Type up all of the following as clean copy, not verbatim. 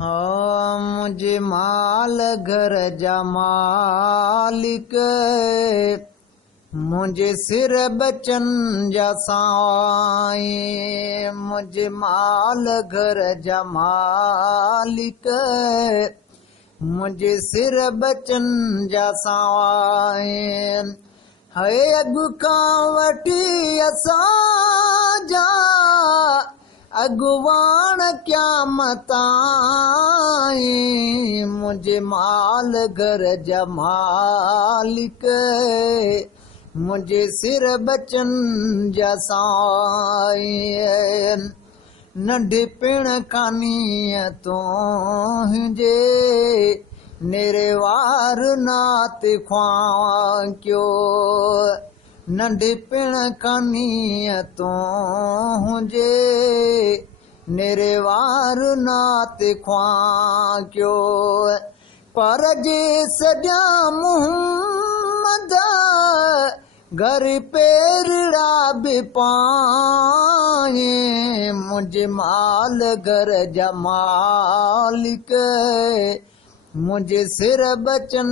हाँ मुझे माल घर जा मालिक, मुझे सिर बचन जा साईं। मुझे माल घर जा मालिक, मुझे सिर बचन जा साईं। है अगु खां वठी असां जा अगवान क्या मताईं। मुझे माल घर जा मालिक, मुझे सिर बचन जा साईं। नंढे पिण कानीअ तुंहिंजे नेरे वार नात ख्वां क्यो। नंढे पिण कानीअ तुंहिंजे नेरे वार नात ख्वां क्यो। पर जे सॼा मुहम्मद घर पेरड़ा बि पाए। मुझे माल घर जा मालिक, मुझे सिर बचन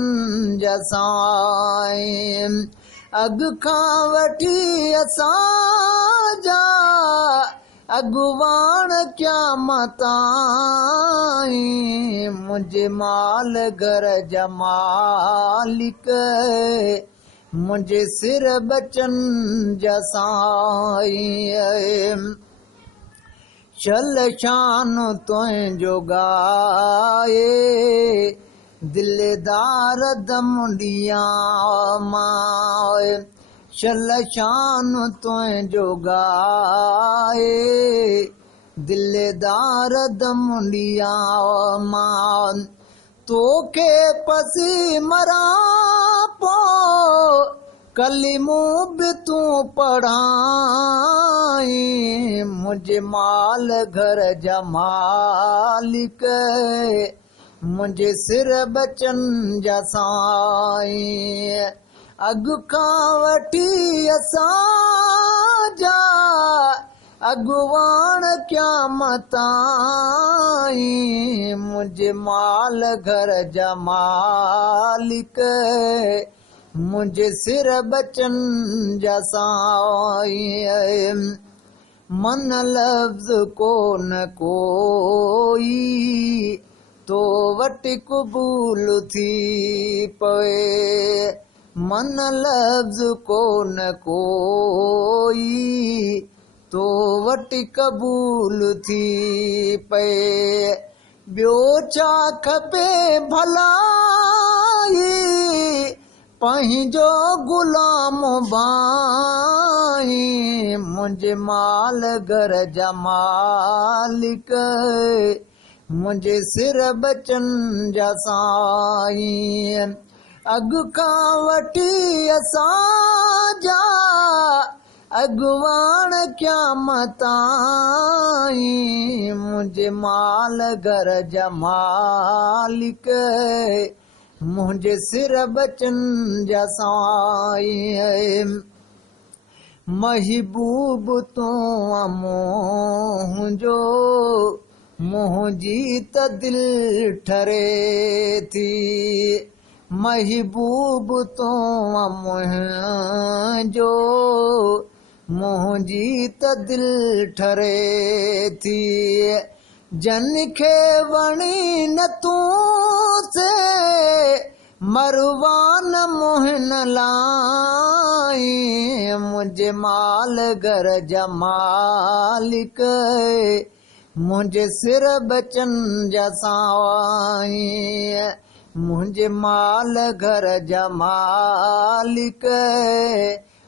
जा साईं। अग खां वठी असां जा अगवान क्या मताईं। मुझे माल घर जा मालिक, मुझे सिर बचन जा साईं। चल शान तुंहिंजो गाए दिलदार दमुंडिया माए। चल शान तुंहिंजो गाए दिलदार दमुंडिया मां। तोखे पसी मरा पो कलिमू बि तूं पढ़ाई। मुझे माल घर जा मालिक, मुझे सिर बचन जा साईं। अग खां वठी असां जा अगवान क्या मताईं। मुझे माल घर जा मालिक, मुझे सिर बचन जा साईं। मन लफ्ज़ कोन कोई तो वटि क़बूल थी पए। मन लफ्ज़ कोन कोई तो वटि क़बूल थी पए। ॿियो छा खपे भलाई पंहिंजो गुलाम भाई। मुझे माल घर जा मालिक, मुझे सिर बचन जा साईं। अग खां वठी असां जा अगवान क्या मताईं। मुझे माल घर जा मालिक, मुझे सिर बचन जा साईं। महबूब तूं मुंहिंजो मुंहिंजी त दिल ठरे थी। महबूब तूं मुंहिंजो मुंहिंजी त दिल ठरे थी। जन खे वणी न तूं से मरवान मोहन लाई। मुझे माल घर जा मालिक, मुझे सिर बचन जा साईं। मुझे माल घर जा मालिक,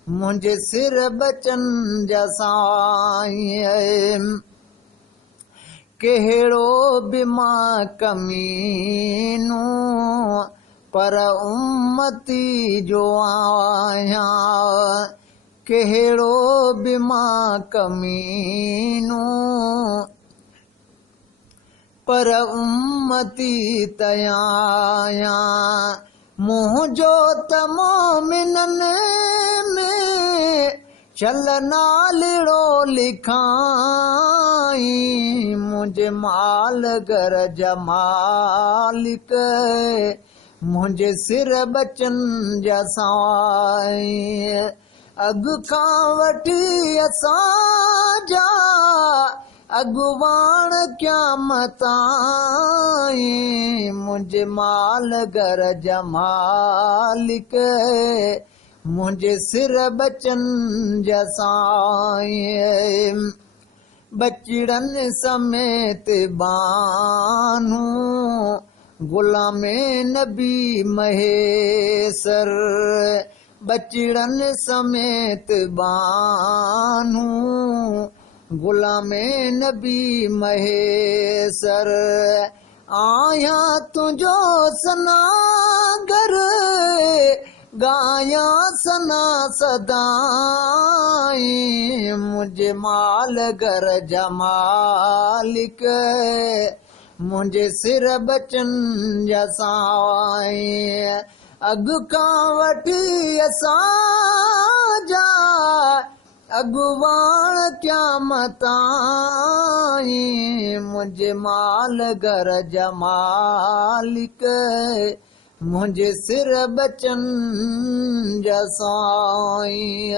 मुझे सिर बचन जा साईं। कहिड़ो बि मां कमीनो पर उम्मती जो आहियां। कहिड़ो बि मां कमीनो पर उम्मती तयां। मुंहिंजो त मोमिननि में चल नालिड़ो लिखाई। मुंहिंजे माल घर जा मालिक मुंहिंजे सिर बचन जा साईं अॻु खां वठी असांजा अॻुवाण क़यामत ताईं मुंहिंजे माल घर जा मालिक मुंहिंजे सिर बचन जा साईं बचिड़नि समेत बानू गुलामे नबी महेसर बचिड़नि समेत बानू गुलामे नबी महेसर आया तुंहिंजो सनागर गाया सना सदाई मुंहिंजे माल घर जा मालिक मुंहिंजे सिर बचन जा साईं अॻु खां वठी असांजा अॻुवाण क़यामत ताईं मुंहिंजे माल घर जा मालिक मुंहिंजे सिर बचन जा साईं